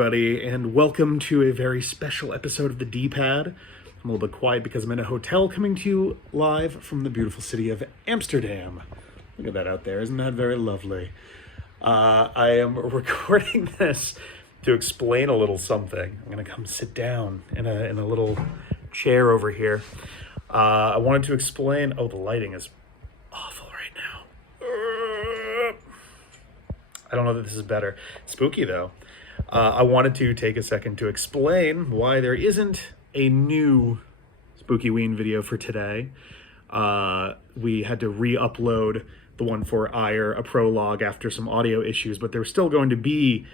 everybody, and welcome to a very special episode of the D-Pad. I'm a little bit quiet because I'm in a hotel coming to you live from the beautiful city of Amsterdam. Look at that out there, isn't that very lovely? I am recording this to explain a little something. I'm gonna come sit down in a little chair over here. I wanted to explain, the lighting is awful right now. I don't know that this is better. Spooky though. I wanted to take a second to explain why there isn't a new Spookyween video for today. We had to re-upload the one for Ire, a prologue, after some audio issues, but there's still going to be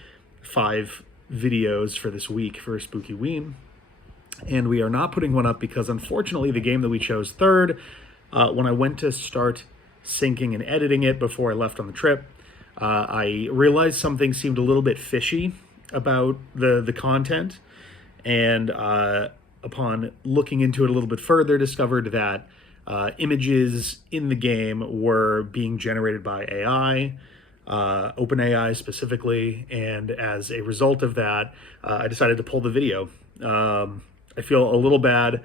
5 videos for this week for Spookyween. And we are not putting one up because, unfortunately, the game that we chose third, when I went to start syncing and editing it before I left on the trip, I realized something seemed a little bit fishy about the content, and upon looking into it a little bit further, discovered that images in the game were being generated by AI, OpenAI specifically, and as a result of that, I decided to pull the video. I feel a little bad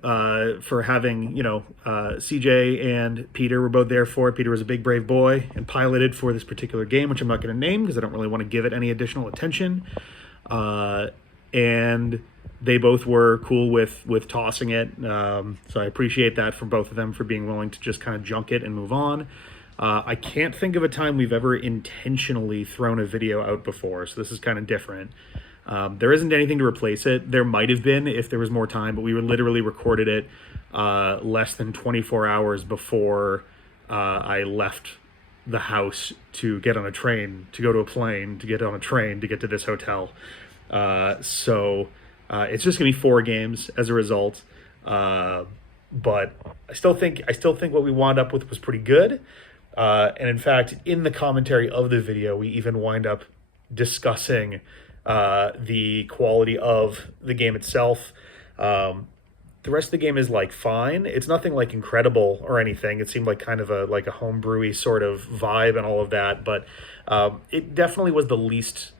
for having, CJ and Peter were both there for it. Peter was a big, brave boy and piloted for this particular game, which I'm not going to name because I don't really want to give it any additional attention. And they both were cool with tossing it. So I appreciate that from both of them for being willing to just kind of junk it and move on. I can't think of a time we've ever intentionally thrown a video out before, so this is kind of different. There isn't anything to replace it. There might have been if there was more time, but we literally recorded it less than 24 hours before I left the house to get on a train, to go to a plane, to get on a train, to get to this hotel. So it's just gonna be 4 games as a result. But I still think what we wound up with was pretty good. And in fact, in the commentary of the video, we even wind up discussing the quality of the game itself. The rest of the game is fine. It's nothing incredible or anything. It seemed like kind of a homebrewy sort of vibe and all of that, but it definitely was the least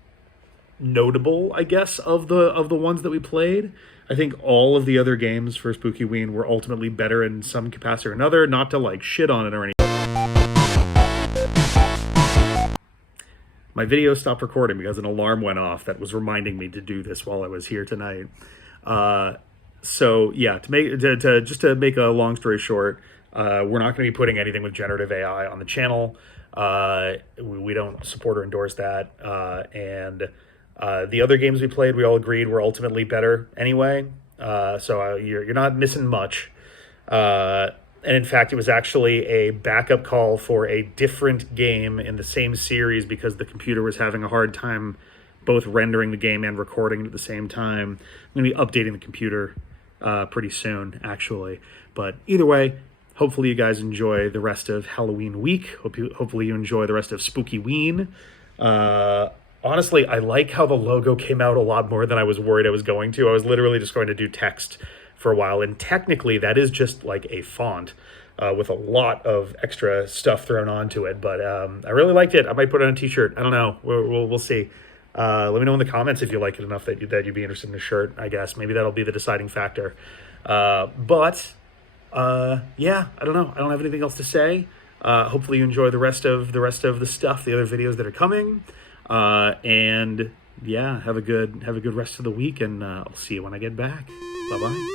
notable, I guess, of the ones that we played. I think all of the other games for Spookyween were ultimately better in some capacity or another, not to shit on it or anything. My video stopped recording because an alarm went off that was reminding me to do this while I was here tonight. So yeah, to make a long story short, we're not going to be putting anything with generative AI on the channel. We don't support or endorse that. And the other games we played, we all agreed were ultimately better anyway. So you're not missing much. And in fact, it was actually a backup call for a different game in the same series because the computer was having a hard time both rendering the game and recording it at the same time. I'm going to be updating the computer pretty soon, actually. But either way, hopefully you guys enjoy the rest of Halloween week. Hopefully you enjoy the rest of Spookyween. Honestly, I like how the logo came out a lot more than I was worried I was going to. I was literally just going to do text for a while, and technically that is just a font with a lot of extra stuff thrown onto it, but I really liked it. I might put it on a t-shirt. I don't know. We'll see. Let me know in the comments if you like it enough that you'd be interested in a shirt. I guess maybe that'll be the deciding factor. But yeah, I don't know. I don't have anything else to say. Hopefully you enjoy the rest of the stuff, the other videos that are coming, and yeah, have a good rest of the week, and I'll see you when I get back. Bye-bye.